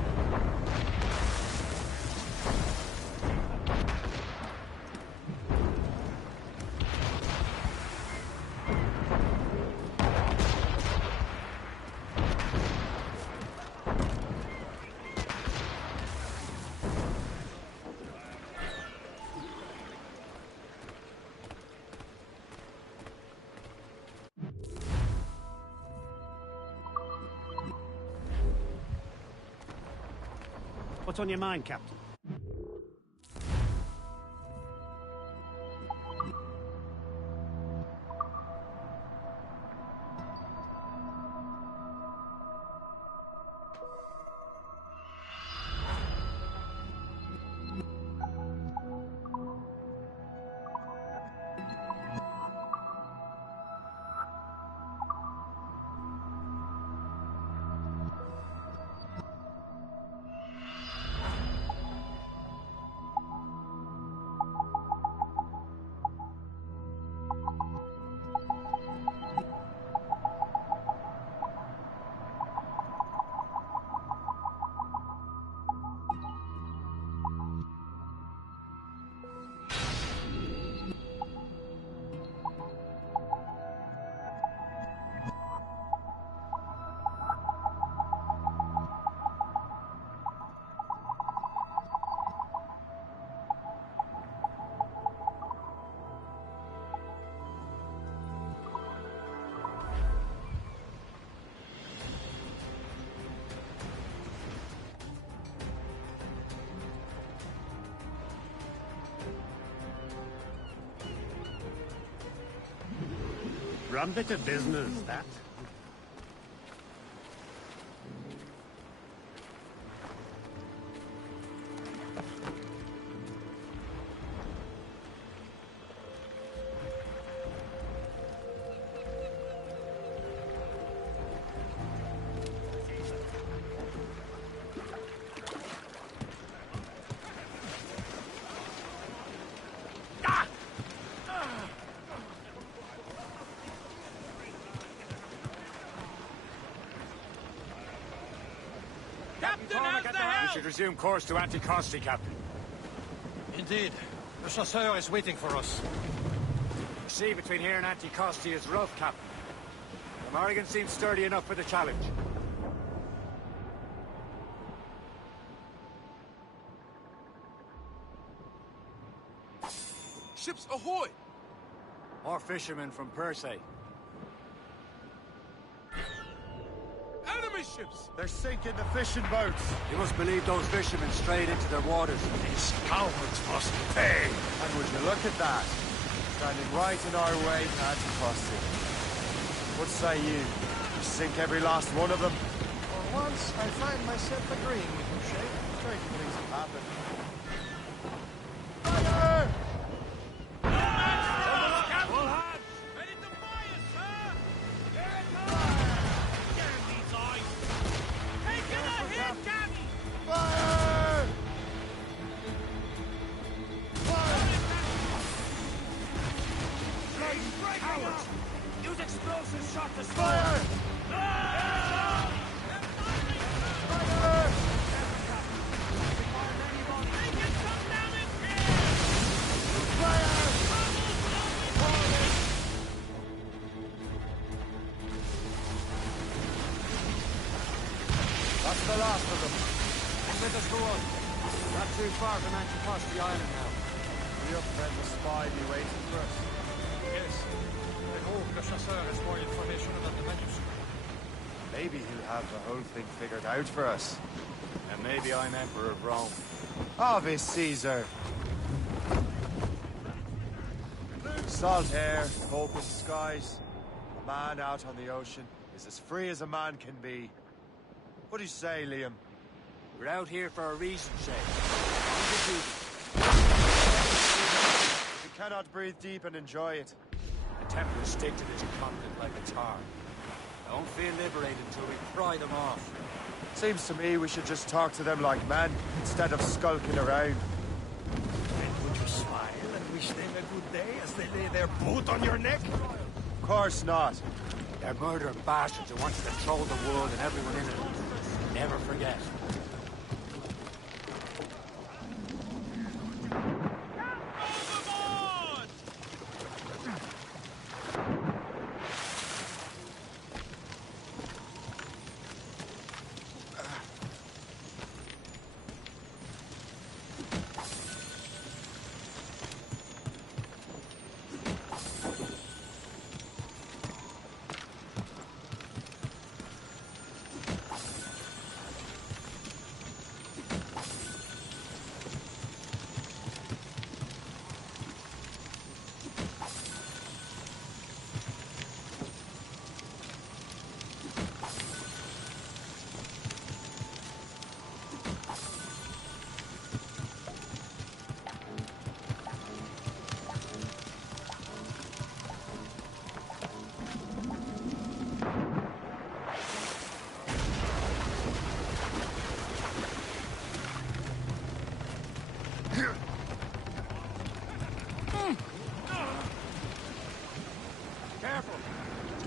What's on your mind, Captain? Rum bit of business, that. We should resume course to Anticosti, Captain. Indeed. The chasseur is waiting for us. The sea between here and Anticosti is rough, Captain. The Morrigan seems sturdy enough for the challenge. Ships ahoy! More fishermen from Percé. Enemy ships! They're sinking the fishing boats! You must believe those fishermen strayed into their waters. These cowards must pay! And would you look at that? Standing right in our way to Anticosti. What say you? You sink every last one of them? For once, I find myself agreeing with you, Shay. Try to please it happen. Fire! That's the last of them. And let us go on. Not too far from Anticosti Island now. We up then the spy be waiting for us. Yes. I hope the Chasseur has more information about the manuscript. Maybe he'll have the whole thing figured out for us. And maybe I'm Emperor of Rome. Ave Caesar! Salt air, open skies. A man out on the ocean is as free as a man can be. What do you say, Liam? We're out here for a reason, Shay. You cannot breathe deep and enjoy it. The Templars stick to this continent like a tar. I don't feel liberated until we pry them off. Seems to me we should just talk to them like men, instead of skulking around. And would you smile and wish them a good day as they lay their boot on your neck? Of course not. They're murdering bastards who want to control the world and everyone in it. Never forget.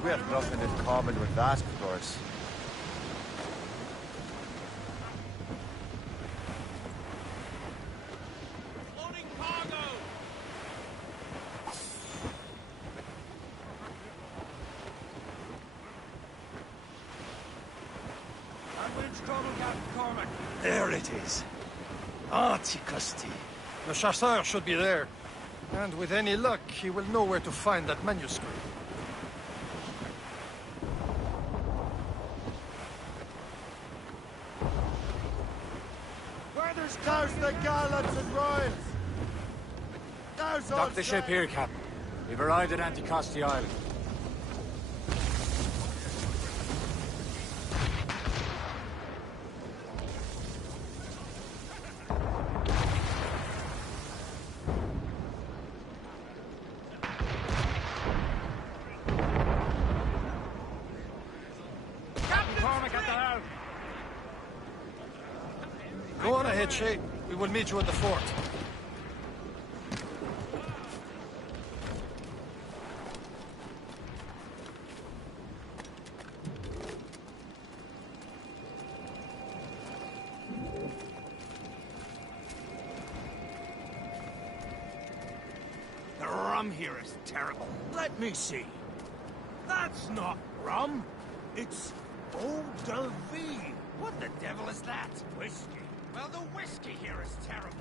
We have nothing in common with that, of course. Loading cargo! I'm in trouble, Captain Cormac. There it is. Anticosti. The Chasseur should be there. And with any luck, he will know where to find that manuscript. Douse the gallants and royals! Douse all Dock the ship here, Captain. We've arrived at Anticosti Island. Captain Cormac at the helm! Go on ahead, Shay. We will meet you at the fort. The rum here is terrible. Let me see. That's not rum. It's eau de vie. What the devil is that? Whiskey. Well, the whiskey here is terrible.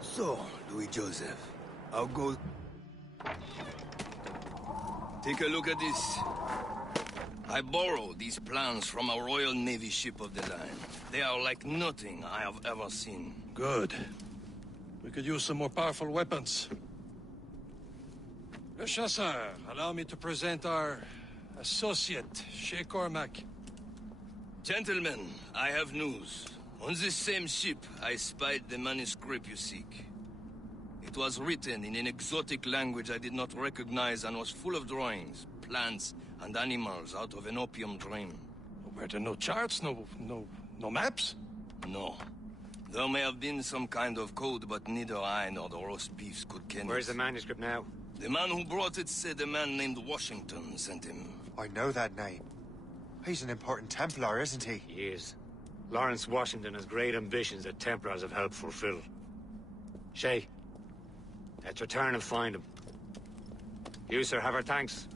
So, Louis Joseph, I'll go... Take a look at this. I borrowed these plans from a Royal Navy ship of the line. They are like nothing I have ever seen. Good. We could use some more powerful weapons. Le Chasseur, allow me to present our Associate, Shay Cormac. Gentlemen, I have news. On this same ship, I spied the manuscript you seek. It was written in an exotic language I did not recognize and was full of drawings, plants, and animals out of an opium dream. Were there no charts, no maps? No. There may have been some kind of code, but neither I nor the roast beefs could ken it. Where's the manuscript now? The man who brought it said a man named Washington sent him. I know that name. He's an important Templar, isn't he? He is. Lawrence Washington has great ambitions that Templars have helped fulfill. Shay, let's return and find him. You, sir, have our thanks.